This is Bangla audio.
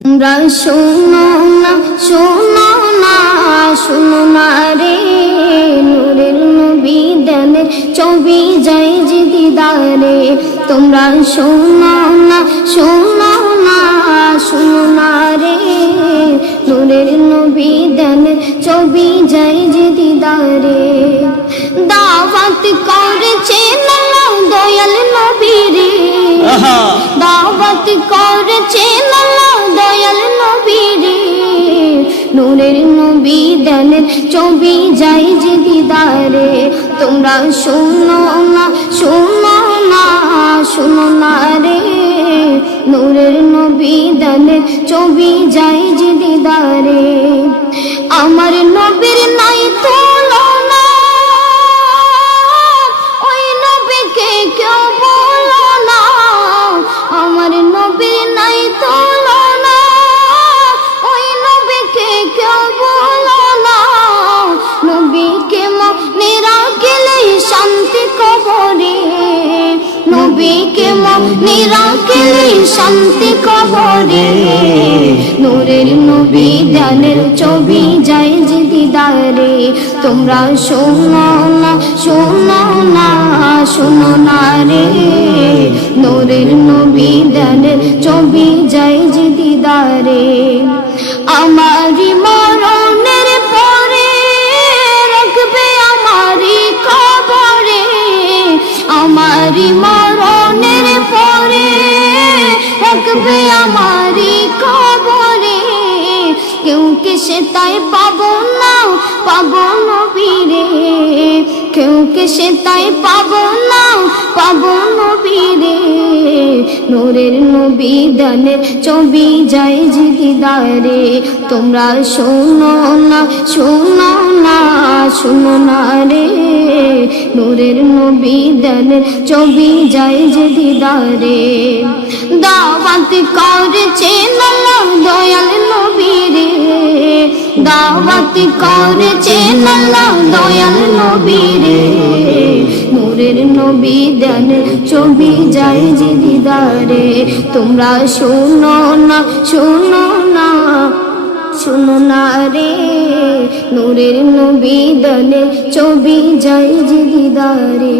তোমরা শোনো না শোনো না শোনো না রে, নূরের নবী দেনের ছবি যায় যে দিদারে। তোমরা শোনো না শোনো না শোনো না রে, নূরের নবী দেনের ছবি যায় যে দিদারে। দাওয়াত করেছেন আল্লাহ দয়াল নবী রে, দাওয়াত করেছেন আল্লাহ দয়াল নবী রে, নূরের নবী দেনের ছবি যায় যে দিদারে। তোমরা শোনো না শোনো না শোনো না রে, নূরের নবী দেনের ছবি যায় যে দিদারে। আমার নবীর নাই তুলনা, ওই নবীকে কেউ বলো না। আমার নবীর নাই তুলনা, ওই নবীকে কেউ বলো না। নবীকে মনে রাখলে শান্তি কবরে, নবীকে মনে রাখলে শান্তি কবরে। নূরের নবী দেনের ছবি যায় যে দিদারে। তোমরা শোনো না শোনো না শোনো না রে, নূরের নবী দেনের ছবি যায় যে দিদারে। আমারি মরণের পরে রাখবে আমারি কবরে, আমারি মরণের পরে রাখবে আমারি কবরে। কেউ কে সে তাই পাবো না পাবো নবীরে, কেউ কে সে তাই পাবো না পাবো নবীরে। নূরের নবী দেনের ছবি যায় যে দিদারে। তোমরা শোনো না শোনো না শোনো না রে, নূরের নবী দেনের ছবি যায় যে দিদারে। দাওয়াত করেছেন আল্লাহ দয়াল নবী রে, দাওয়াত করেছেন আল্লাহ দয়াল নবী রে, নূরের নবী দেনের ছবি যায় যে দিদারে। তোমরা শোনো না শোনো না শোনো না রে, নূরের নবী দেনের ছবি যায় যে দিদারে।